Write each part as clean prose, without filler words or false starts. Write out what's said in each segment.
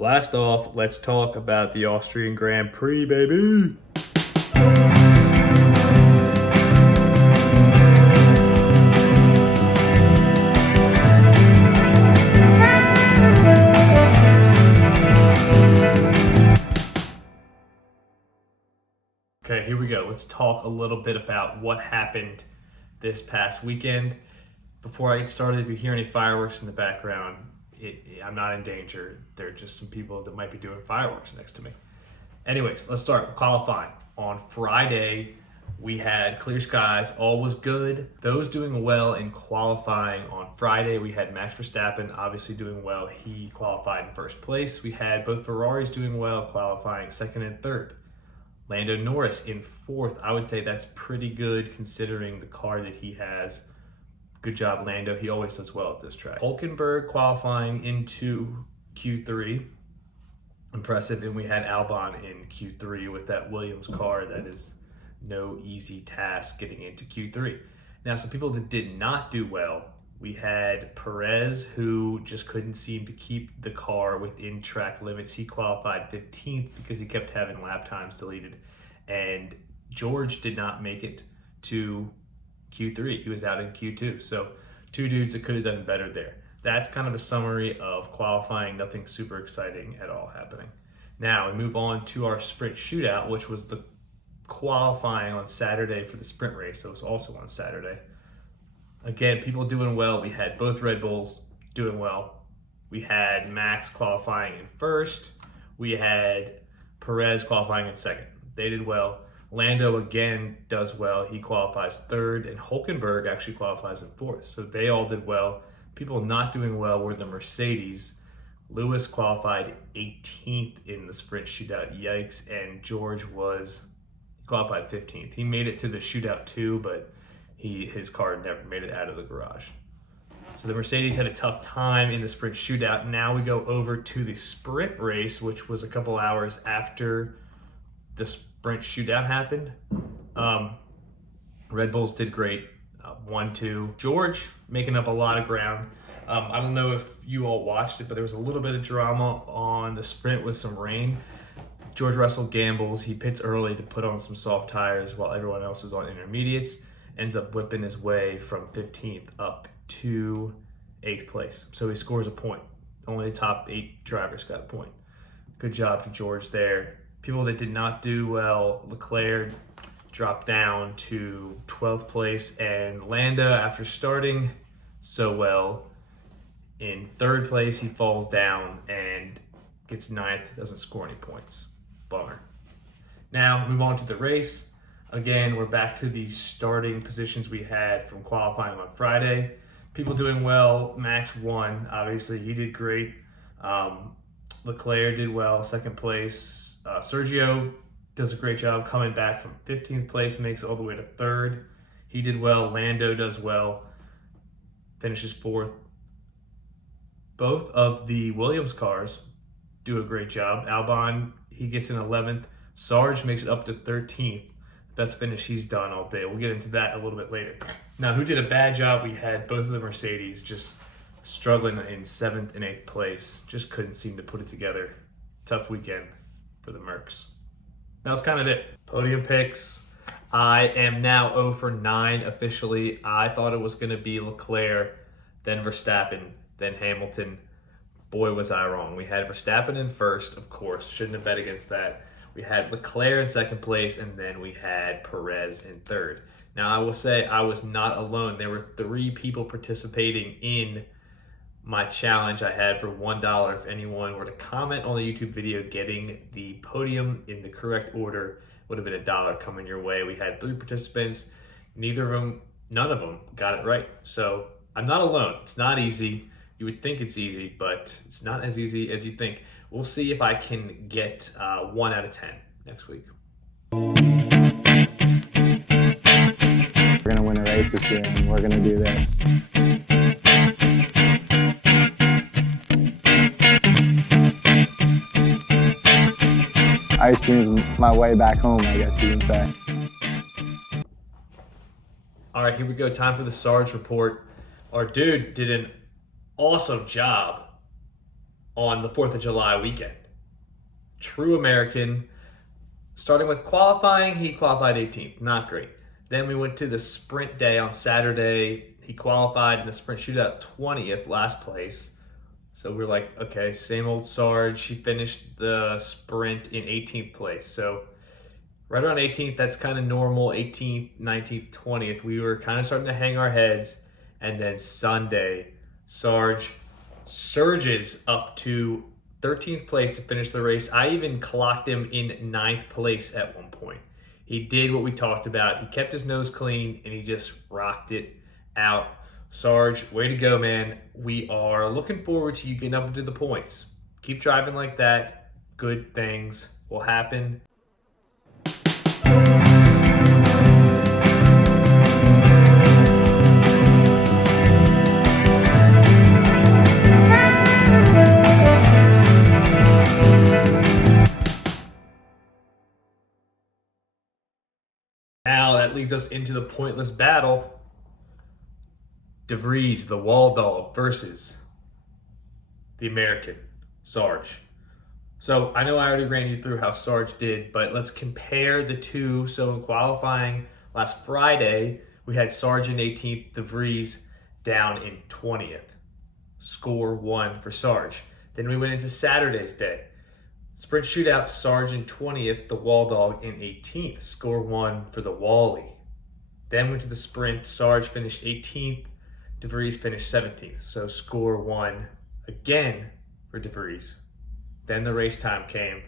Blast off, let's talk about the Austrian Grand Prix, baby! Okay, here we go. Let's talk a little bit about what happened this past weekend. Before I get started, if you hear any fireworks in the background, I'm not in danger. There are just some people that might be doing fireworks next to me. Anyways, let's start with qualifying. On Friday, we had clear skies. All was good. Those doing well in qualifying on Friday, we had Max Verstappen obviously doing well. He qualified in first place. We had both Ferraris doing well, qualifying second and third. Lando Norris in fourth. I would say that's pretty good considering the car that he has. Good job, Lando. He always does well at this track. Hulkenberg qualifying into Q3. Impressive. And we had Albon in Q3 with that Williams car. That is no easy task getting into Q3. Now, some people that did not do well, we had Perez, who just couldn't seem to keep the car within track limits. He qualified 15th because he kept having lap times deleted. And George did not make it to Q3. He was out in Q2. So two dudes that could have done better there. That's kind of a summary of qualifying. Nothing super exciting at all happening. Now we move on to our sprint shootout, which was the qualifying on Saturday for the sprint race. That was also on Saturday. Again, people doing well. We had both Red Bulls doing well. We had Max qualifying in first. We had Perez qualifying in second. They did well. Lando again does well. He qualifies third, and Hulkenberg actually qualifies in fourth. So they all did well. People not doing well were the Mercedes. Lewis qualified 18th in the sprint shootout. Yikes. And George qualified 15th. He made it to the shootout too, but his car never made it out of the garage. So the Mercedes had a tough time in the sprint shootout. Now we go over to the sprint race, which was a couple hours after the sprint shootout happened. Red Bulls did great. 1-2. George making up a lot of ground. I don't know if you all watched it, but there was a little bit of drama on the sprint with some rain. George Russell gambles. He pits early to put on some soft tires while everyone else was on intermediates. Ends up whipping his way from 15th up to 8th place. So he scores a point. Only the top 8 drivers got a point. Good job to George there. People that did not do well, Leclerc dropped down to 12th place, and Lando, after starting so well, in 3rd place, he falls down and gets 9th, doesn't score any points. Bummer. Now, move on to the race. Again, we're back to the starting positions we had from qualifying on Friday. People doing well. Max won. Obviously, he did great. Leclerc did well, 2nd place. Sergio does a great job coming back from 15th place, makes it all the way to 3rd. He did well. Lando does well, finishes 4th. Both of the Williams cars do a great job. Albon, he gets in 11th. Sarge makes it up to 13th. Best finish he's done all day. We'll get into that a little bit later. Now, who did a bad job? We had both of the Mercedes just struggling in 7th and 8th place. Just couldn't seem to put it together. Tough weekend for the Mercs. That was kind of it. Podium picks. I am now 0 for 9 officially. I thought it was going to be Leclerc, then Verstappen, then Hamilton. Boy, was I wrong. We had Verstappen in first, of course. Shouldn't have bet against that. We had Leclerc in 2nd place, and then we had Perez in 3rd. Now, I will say I was not alone. There were 3 people participating in my challenge I had for $1. If anyone were to comment on the YouTube video getting the podium in the correct order, would have been $1 coming your way. We had 3 participants. None of them got it right. So I'm not alone. It's not easy. You would think it's easy, but it's not as easy as you think. We'll see if I can get 1 out of 10 next week. We're gonna win a race this year, and we're gonna do this. Ice cream's my way back home, I guess you can say. All right, here we go. Time for the Sarge report. Our dude did an awesome job on the 4th of July weekend. True American. Starting with qualifying, he qualified 18th. Not great. Then we went to the sprint day on Saturday. He qualified in the sprint shootout 20th, last place. So we're like, okay, same old Sarge. He finished the sprint in 18th place. So right around 18th, that's kind of normal. 18th, 19th, 20th. We were kind of starting to hang our heads. And then Sunday, Sarge surges up to 13th place to finish the race. I even clocked him in 9th place at one point. He did what we talked about. He kept his nose clean and he just rocked it out. Sarge, way to go, man. We are looking forward to you getting up into the points. Keep driving like that. Good things will happen. Now that leads us into the pointless battle. DeVries, the wall dog, versus the American, Sarge. So I know I already ran you through how Sarge did, but let's compare the two. So in qualifying last Friday, we had Sarge in 18th, DeVries down in 20th. Score 1 for Sarge. Then we went into Saturday's day. Sprint shootout, Sarge in 20th, the wall dog in 18th. Score 1 for the Wally. Then went to the sprint, Sarge finished 18th, DeVries finished 17th. So score 1 again for DeVries. Then the race time came.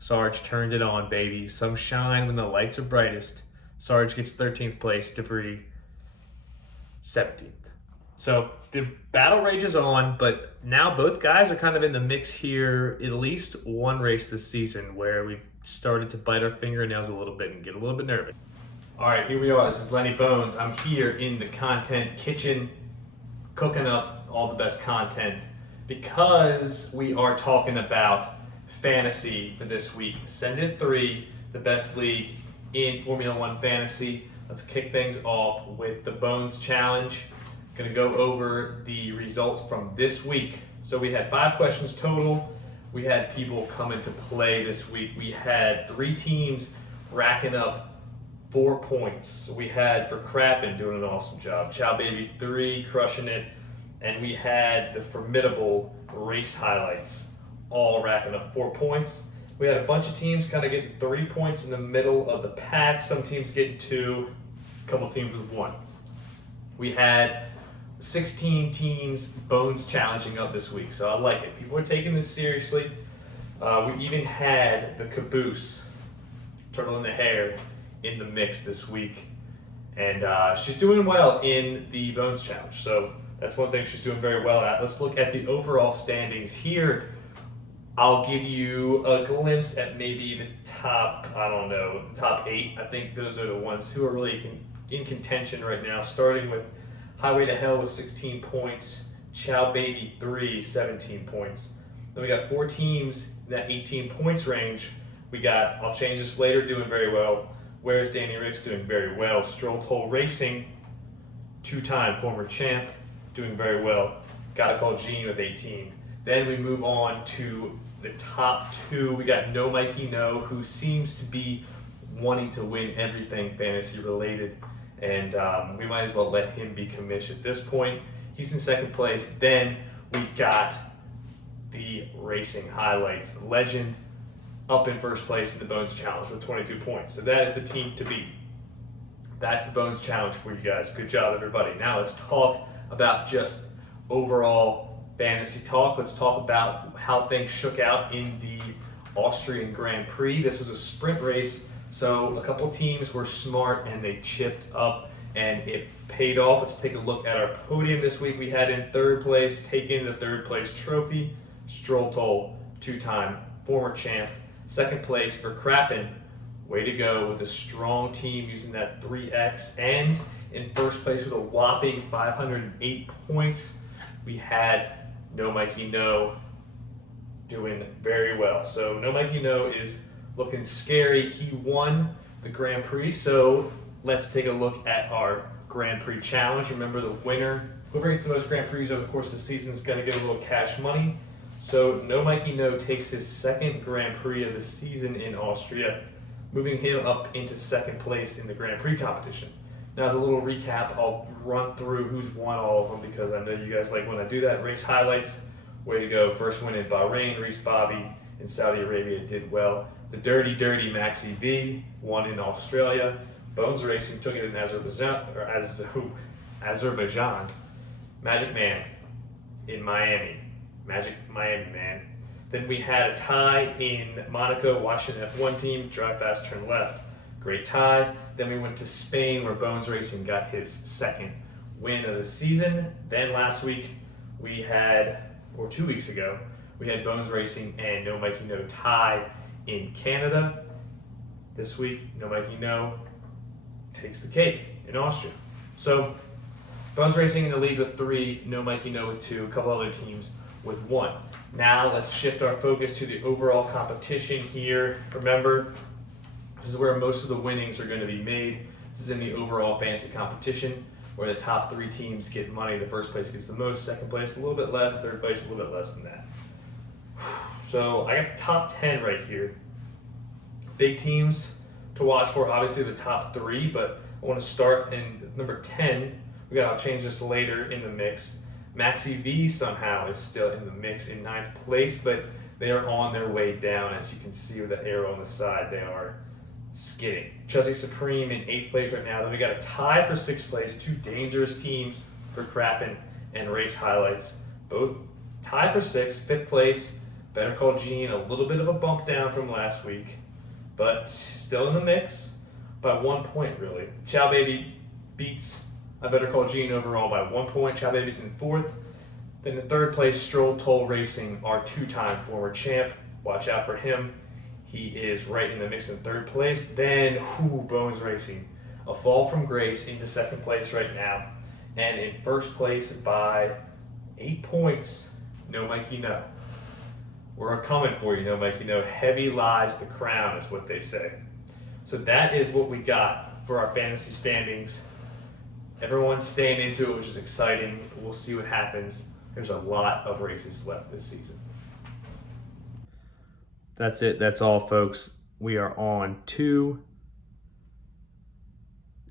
Sarge turned it on, baby. Some shine when the lights are brightest. Sarge gets 13th place, DeVries 17th. So the battle rages on, but now both guys are kind of in the mix here. At least one race this season where we've started to bite our fingernails a little bit and get a little bit nervous. All right, here we are. This is Lenny Bones. I'm here in the content kitchen, cooking up all the best content because we are talking about fantasy for this week. Ascendant 3, the best league in Formula One fantasy. Let's kick things off with the Bones Challenge. Going to go over the results from this week. So we had 5 questions total. We had people come into play this week. We had 3 teams racking up 4 points. So we had for Crappin doing an awesome job. Chow Baby 3 crushing it. And we had the formidable race highlights all racking up 4 points. We had a bunch of teams kind of getting 3 points in the middle of the pack. Some teams getting 2, a couple teams with 1. We had 16 teams Bones challenging up this week, so I like it. People are taking this seriously. We even had the caboose, Turtle in the Hair, in the mix this week. And she's doing well in the Bones Challenge, so that's one thing she's doing very well at. Let's look at the overall standings here. I'll give you a glimpse at maybe the top, the top 8. I think those are the ones who are really in contention right now, starting with Highway to Hell with 16 points, Chow Baby 3, 17 points. Then we got 4 teams in that 18 points range. We got I'll Change This Later doing very well. Where's Danny Ricks doing very well. Stroll Toll Racing, 2-time former champ, doing very well. Gotta Call Gene with 18. Then we move on to the top 2. We got No Mikey No, who seems to be wanting to win everything fantasy related. And we might as well let him be commissioned at this point. He's in 2nd place. Then we got the racing highlights. Legend up in 1st place in the Bones Challenge with 22 points. So that is the team to beat. That's the Bones Challenge for you guys. Good job, everybody. Now let's talk about just overall fantasy talk. Let's talk about how things shook out in the Austrian Grand Prix. This was a sprint race. So a couple teams were smart and they chipped up and it paid off. Let's take a look at our podium this week. We had in 3rd place, taking the 3rd place trophy, Stroll Toll, 2-time former champ. 2nd place for Crappin, way to go with a strong team using that 3X. And in 1st place with a whopping 508 points, we had No Mikey No doing very well. So No Mikey No is looking scary. He won the Grand Prix, so let's take a look at our Grand Prix challenge. Remember, the winner, whoever gets the most Grand Prix over the course of the season, is going to get a little cash money. So No Mikey No takes his second Grand Prix of the season in Austria, moving him up into second place in the Grand Prix competition. Now, as a little recap, I'll run through who's won all of them because I know you guys like when I do that. Race highlights, way to go. First win in Bahrain, Reese Bobby in Saudi Arabia did well. The Dirty Maxi V won in Australia. Bones Racing took it in Azerbaijan. Magic Man in Miami. Magic Miami Man. Then we had a tie in Monaco, Washington F1 team, drive fast, turn left. Great tie. Then we went to Spain where Bones Racing got his second win of the season. Then last week we had, or 2 weeks ago, we had Bones Racing and No Mikey No tie in Canada. This week, No Mikey No takes the cake in Austria. So Bones Racing in the lead with 3, No Mikey No with 2, a couple other teams with 1. Now let's shift our focus to the overall competition here. Remember, this is where most of the winnings are going to be made. This is in the overall fantasy competition where the top 3 teams get money. The first place gets the most, second place a little bit less, third place a little bit less than that. So I got the top 10 right here. Big teams to watch for, obviously the top 3, but I want to start in number 10. I'll change this later in the mix. Maxi V somehow is still in the mix in 9th place, but they are on their way down. As you can see with the arrow on the side, they are skidding. Chelsea Supreme in 8th place right now. Then we got a tie for 6th place. 2 dangerous teams for Crappin and Race Highlights. Both tied for 6th, 5th place. Better Call Gene, a little bit of a bump down from last week, but still in the mix by 1 point really. Chow Baby beats I Better Call Gene overall by 1 point. Chow Baby's in 4th. Then in 3rd place, Stroll Toll Racing, our 2-time former champ. Watch out for him. He is right in the mix in 3rd place. Then, Bones Racing. A fall from grace into 2nd place right now. And in 1st place by 8 points, No Mikey No. We're coming for you, No Mikey No. Heavy lies the crown is what they say. So that is what we got for our fantasy standings. Everyone's staying into it, which is exciting. We'll see what happens. There's a lot of races left this season. That's it. That's all, folks. We are on to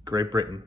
Great Britain.